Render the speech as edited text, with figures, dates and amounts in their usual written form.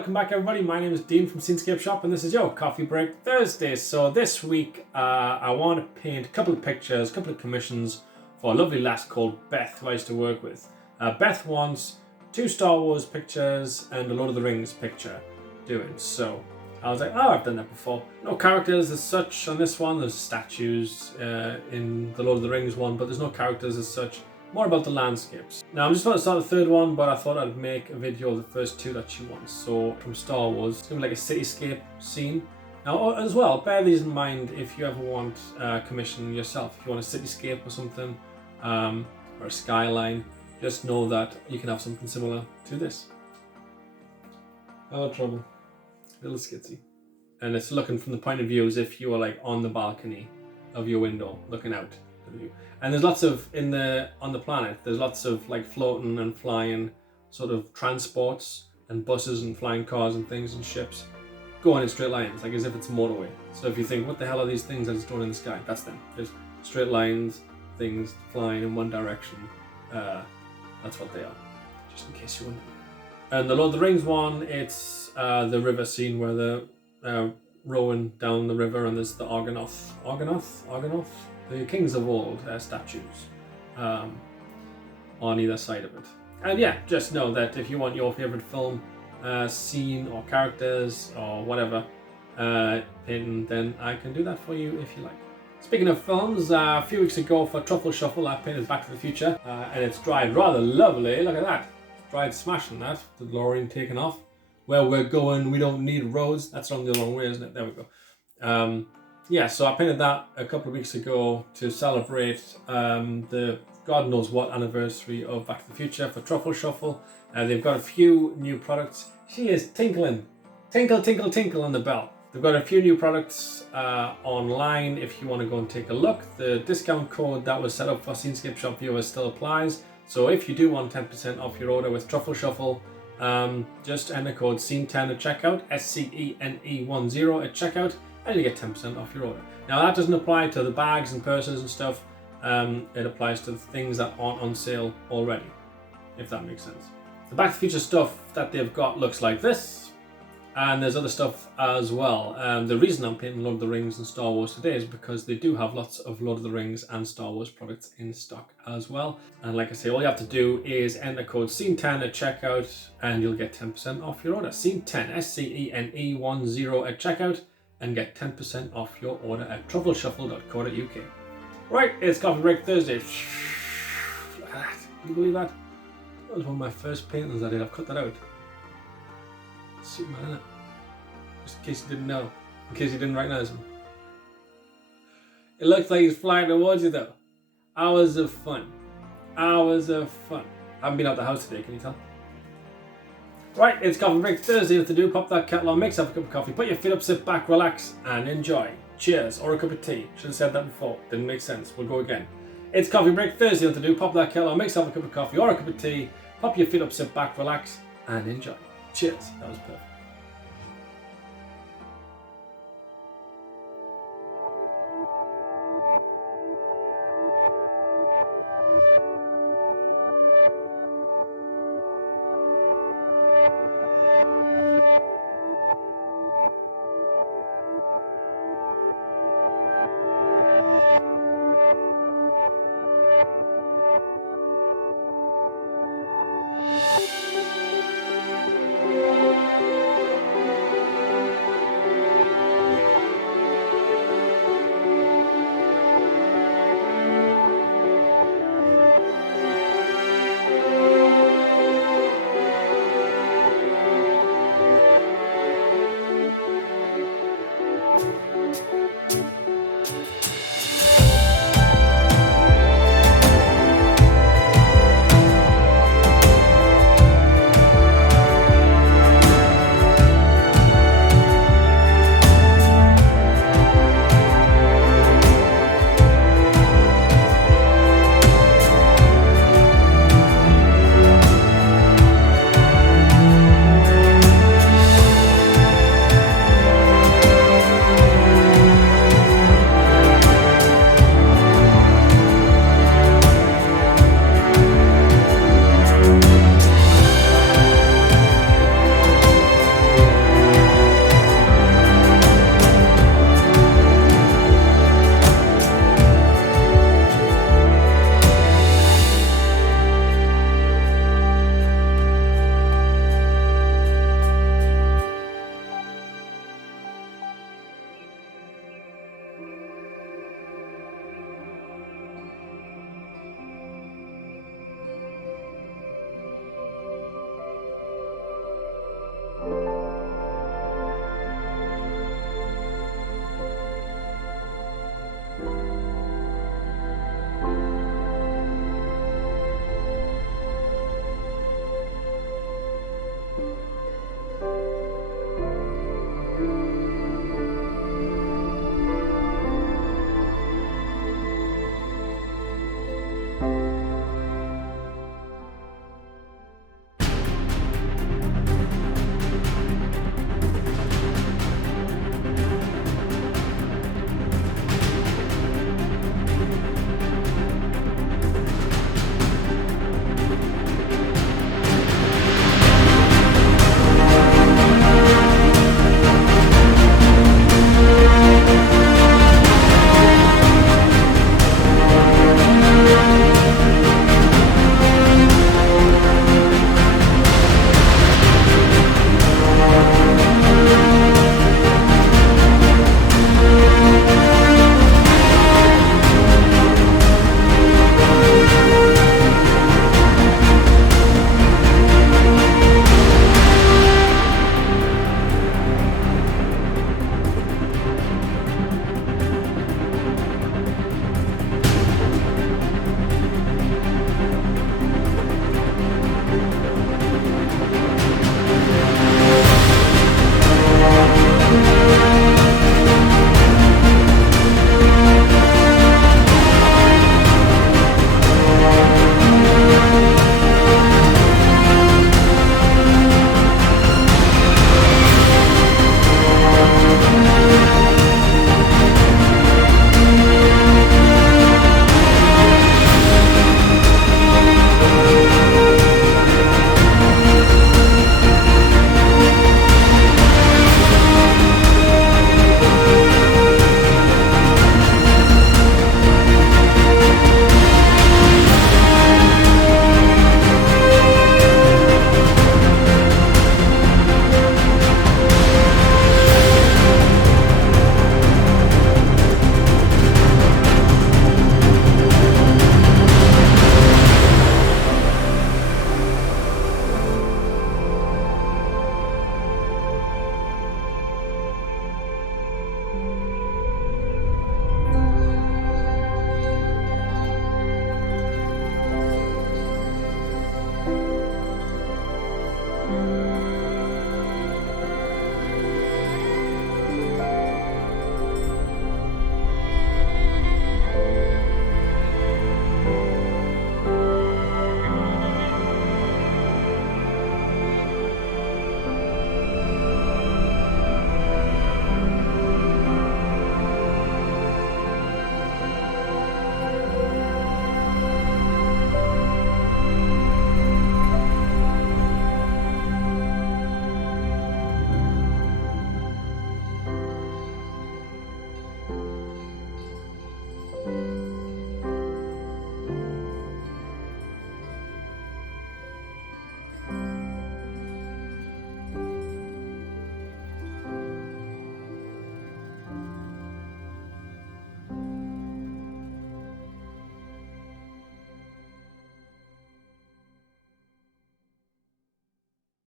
welcome back everybody. My name is Dean from Scenescapeshop and this is your Coffee Break Thursday. So this week I want to paint a couple of pictures, a couple of commissions for a lovely lass called Beth who I used to work with. Beth wants 2 Star Wars pictures and a Lord of the Rings picture doing. So I was like, oh, I've done that before. No characters as such on this one. There's statues in the Lord of the Rings one, but there's no characters as such. More about the landscapes. Now I'm just about to start the third one, but I thought I'd make a video of the first 2 that she wants. So from Star Wars, it's gonna be like a cityscape scene. Now as well, bear these in mind if you ever want commission yourself. If you want a cityscape or something, or a skyline, just know that you can have something similar to this. No trouble. A little skitsy. And it's looking from the point of view as if you were like on the balcony of your window, looking out. And there's lots of on the planet. There's lots of like floating and flying sort of transports and buses and flying cars and things and ships going in straight lines, like as if it's a motorway. So if you think, what the hell are these things that are thrown in the sky? That's them. There's straight lines, things flying in one direction. That's what they are. Just in case you wonder. And the Lord of the Rings one, it's the river scene where they're rowing down the river, and there's the Argonauts. The Kings of Old statues on either side of it. And yeah, just know that if you want your favourite film scene or characters or whatever painting, then I can do that for you if you like. Speaking of films, a few weeks ago for Truffleshuffle I painted Back to the Future and it's dried rather lovely. Look at that. Dried smashing that. The DeLorean taken off. Where we're going, we don't need roads. That's on the wrong way, isn't it? There we go. Yeah, so I painted that a couple of weeks ago to celebrate the God knows what anniversary of Back to the Future for Truffleshuffle. They've got a few new products. She is tinkling. Tinkle, tinkle, tinkle on the bell. They've got a few new products online if you want to go and take a look. The discount code that was set up for Scenescapeshop viewers still applies. So if you do want 10% off your order with Truffleshuffle, just enter code SCENE10 at checkout, SCENE10 at checkout, and you get 10% off your order. Now that doesn't apply to the bags and purses and stuff. It applies to the things that aren't on sale already, if that makes sense. The Back to the Future stuff that they've got looks like this, and there's other stuff as well. The reason I'm painting Lord of the Rings and Star Wars today is because they do have lots of Lord of the Rings and Star Wars products in stock as well. And like I say, all you have to do is enter code SCENE10 at checkout and you'll get 10% off your order. SCENE10, SCENE10 at checkout, and get 10% off your order at truffleshuffle.co.uk. Right, it's Coffee Break Thursday. Look at that. Can you believe that? That was one of my first paintings I did. I've cut that out. Superman, isn't it? Just in case you didn't know. In case you didn't recognize him. It looks like he's flying towards you though. Hours of fun. Hours of fun. I haven't been out the house today, can you tell? Right, it's Coffee Break Thursday. What to do? Pop that kettle on, make yourself a cup of coffee, put your feet up, sit back, relax, and enjoy. Cheers, or a cup of tea. Should have said that before. Didn't make sense. We'll go again. It's Coffee Break Thursday. What to do? Pop that kettle on, make yourself a cup of coffee or a cup of tea, pop your feet up, sit back, relax, and enjoy. Cheers. That was perfect.